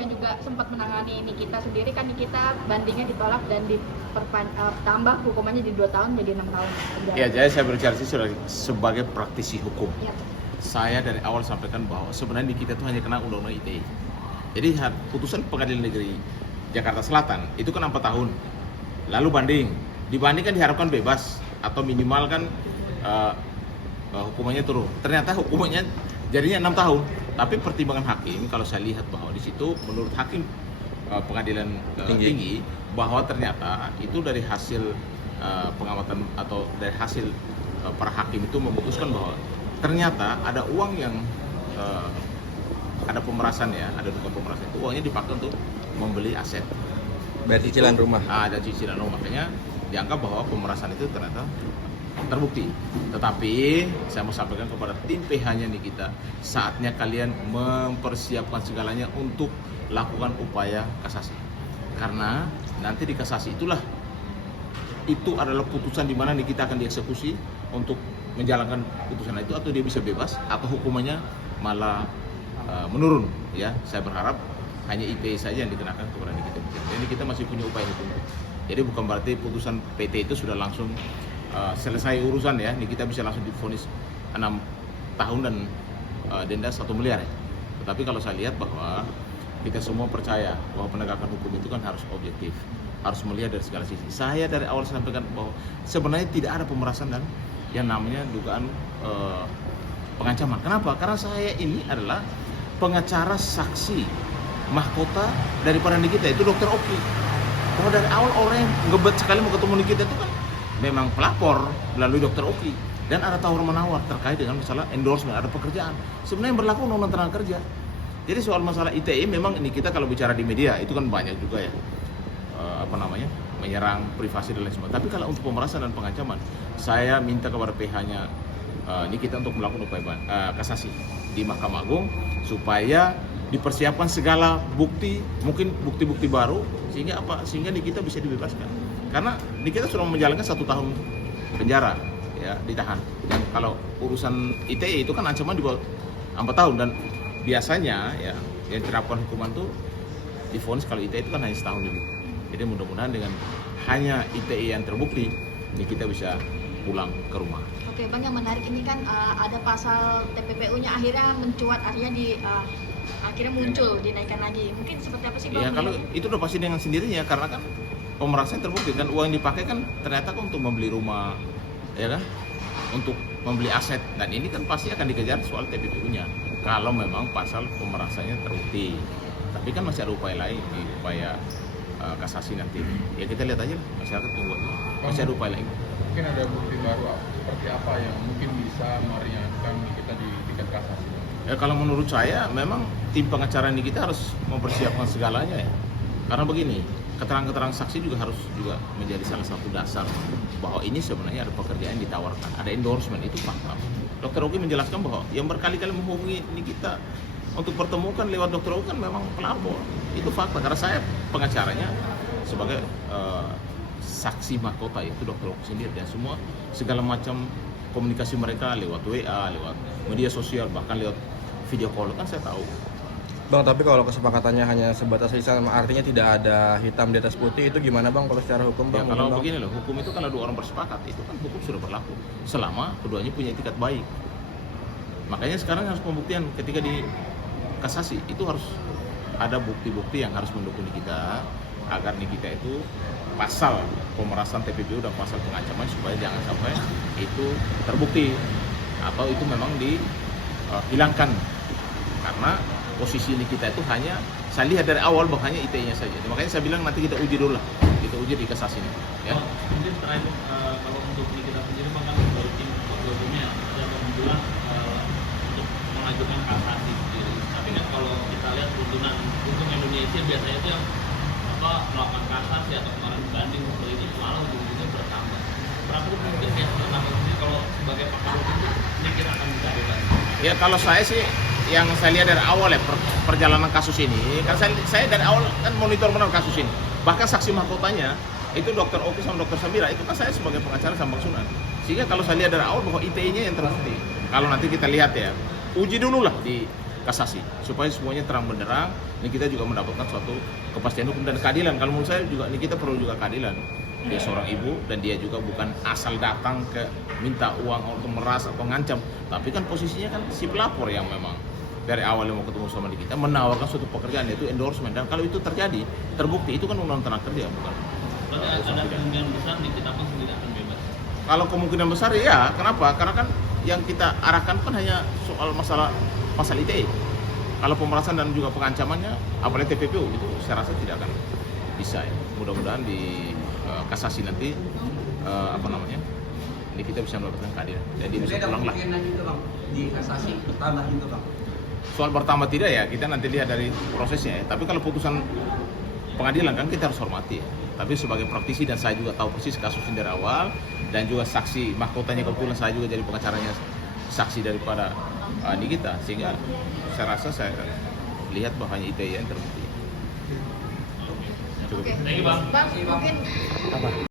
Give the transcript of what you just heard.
sebelumnya juga sempat menangani Nikita sendiri, kan Nikita bandingnya ditolak dan ditambah hukumannya di 2 tahun jadi 6 tahun penjara. Ya, jadi saya berbicara sebagai praktisi hukum. Ya. Saya dari awal sampaikan bahwa sebenarnya Nikita itu hanya kena undang-undang ITE. Jadi putusan Pengadilan Negeri Jakarta Selatan itu kan 4 tahun. Lalu dibanding kan diharapkan bebas atau minimal kan hukumannya turun. Ternyata hukumannya jadinya 6 tahun. Tapi pertimbangan hakim, kalau saya lihat bahwa di situ menurut hakim Pengadilan tinggi bahwa ternyata itu dari hasil pengamatan atau dari hasil para hakim itu memutuskan bahwa ternyata ada uang yang ada pemerasan ya, ada dugaan pemerasan, itu uangnya dipakai untuk membeli aset. Bayar cicilan rumah. Ada cicilan rumah, makanya dianggap bahwa pemerasan itu ternyata terbukti. Tetapi saya mau sampaikan kepada tim PH-nya Nikita, saatnya kalian mempersiapkan segalanya untuk lakukan upaya kasasi. Karena nanti di kasasi itu adalah putusan di mana Nikita akan dieksekusi untuk menjalankan putusan itu, atau dia bisa bebas atau hukumannya malah menurun ya. Saya berharap hanya ITE saja yang dikenakan kepada Nikita. Jadi kita masih punya upaya hukum. Jadi bukan berarti putusan PT itu sudah langsung selesai urusan ya. Nikita bisa langsung divonis 6 tahun dan denda 1 miliar ya. Tetapi kalau saya lihat bahwa kita semua percaya bahwa penegakan hukum itu kan harus objektif, harus melihat dari segala sisi. Saya dari awal sampaikan bahwa sebenarnya tidak ada pemerasan dan yang namanya dugaan pengancaman. Kenapa? Karena saya ini adalah pengacara saksi mahkota daripada Nikita, itu Dr. Oki. Bahwa dari awal orang yang ngebet sekali mau ketemu Nikita itu kan memang pelapor melalui Dr. Oki, dan ada tawar-menawar terkait dengan masalah endorsement, ada pekerjaan. Sebenarnya yang berlaku undang-undang tenaga kerja. Jadi soal masalah ITE memang ini kita kalau bicara di media itu kan banyak juga ya menyerang privasi dan lain sebagainya. Tapi kalau untuk pemerasan dan pengancaman, saya minta kepada PH-nya Nikita untuk melakukan upaya kasasi di Mahkamah Agung supaya dipersiapkan segala bukti, mungkin bukti-bukti baru sehingga Nikita bisa dibebaskan. Karena Nikita sudah menjalankan 1 tahun penjara ya, ditahan. Dan kalau urusan ITE itu kan ancaman di bawah 4 tahun, dan biasanya ya yang diterapkan hukuman tuh divonis kalau ITE itu kan hanya setahun dulu. Jadi mudah-mudahan dengan hanya ITE yang terbukti, Nikita bisa pulang ke rumah. Oke Bang, yang menarik ini kan ada pasal TPPU-nya akhirnya mencuat, akhirnya muncul, dinaikkan lagi. Mungkin seperti apa sih Bang? Ya kalau itu udah pasti dengan sendirinya, karena kan pemerasan terbukti kan, uang yang dipakai kan ternyata kan untuk membeli rumah, ya kan, untuk membeli aset, dan ini kan pasti akan dikejar soal TPPU-nya kalau memang pasal pemerasannya terbukti. Tapi kan masih ada upaya lain, upaya kasasi nanti. Ya kita lihat aja, masyarakat tunggu aja. Masih ada upaya lain. Mungkin ada bukti baru seperti apa yang mungkin bisa meringankan kita di tingkat kasasi? Ya kalau menurut saya memang tim pengacara ini kita harus mempersiapkan segalanya ya. Karena begini, keterangan-keterangan saksi juga harus menjadi salah satu dasar bahwa ini sebenarnya ada pekerjaan yang ditawarkan, ada endorsement, itu fakta. Dr. Oki menjelaskan bahwa yang berkali-kali menghubungi ini kita untuk pertemukan lewat Dr. Oki kan memang pelapor. Itu fakta, karena saya pengacaranya sebagai saksi mahkota itu Dr. Oki sendiri, dan segala macam komunikasi mereka lewat WA, lewat media sosial, bahkan lewat video call kan saya tahu. Bang, tapi kalau kesepakatannya hanya sebatas lisan, artinya tidak ada hitam di atas putih, itu gimana Bang kalau secara hukum Bang? Ya kalau begini loh, hukum itu kalau 2 orang bersepakat, itu kan hukum sudah berlaku selama keduanya punya etikat baik. Makanya sekarang harus pembuktian ketika di kasasi itu harus ada bukti-bukti yang harus mendukung kita agar Nikita itu pasal pemerasan TPPU dan pasal pengancaman supaya jangan sampai itu terbukti atau itu memang dihilangkan. Karena posisi Nikita itu hanya, saya lihat dari awal bahwa hanya ITE-nya saja. Makanya saya bilang nanti kita uji dulu lah, kita uji di kasasi ini. Ya. Mungkin terakhir kalau untuk Nikita sendiri Bang, kan baru tim sebelumnya ada kemunculan untuk mengajukan kasasi sendiri. Tapi kan kalau kita lihat tuntunan hukum Indonesia biasanya itu yang melakukan kasasi atau kemarin banding seperti ini malah ujung-ujungnya bertambah. Berapa mungkin ya bertambah sendiri kalau sebagai pakar hukum Nikita akan bisa bebas? Ya kalau saya sih yang saya lihat dari awal ya perjalanan kasus ini, kan saya dari awal kan monitor benar kasus ini. Bahkan saksi mahkotanya itu Dr. Oki sama Dr. Samira, itu kan saya sebagai pengacara sama Bang Sunan. Sehingga kalau saya lihat dari awal bahwa ITE-nya yang terbukti. Kalau nanti kita lihat ya, uji dulu lah di kasasi supaya semuanya terang benderang. Ini kita juga mendapatkan suatu kepastian hukum dan keadilan. Kalau menurut saya juga ini kita perlu juga keadilan. Dia seorang ibu dan dia juga bukan asal datang ke minta uang atau meras atau ngancam, tapi kan posisinya kan si pelapor yang memang dari awal yang mau ketemu sama kita menawarkan suatu pekerjaan, yaitu endorsement. Dan kalau itu terjadi, terbukti, itu kan undang-undang tenaga kerja, bukan? Berarti ada kemungkinan besar Nikita Pang tidak akan bebas. Kalau kemungkinan besar ya, kenapa? Karena kan yang kita arahkan kan hanya soal masalah pasal ITE. Kalau pemerasan dan juga pengancamannya, apalagi TPPU, itu saya rasa tidak akan bisa ya. Mudah-mudahan di kasasi nanti ini kita bisa mendapatkan keadilan. Jadi bisa pulang lah. Itu bang di kasasi bertambah itu bang. Soal bertambah tidak ya, kita nanti lihat dari prosesnya ya. Tapi kalau putusan pengadilan kan kita harus hormati ya. Tapi sebagai praktisi dan saya juga tahu persis kasus ini dari awal, dan juga saksi mahkotanya kebetulan saya juga jadi pengacaranya saksi daripada Nikita, sehingga saya rasa saya lihat bahwa hanya ITE yang terbukti. Oke. Thank you, Bang. Bang, mungkin Apa?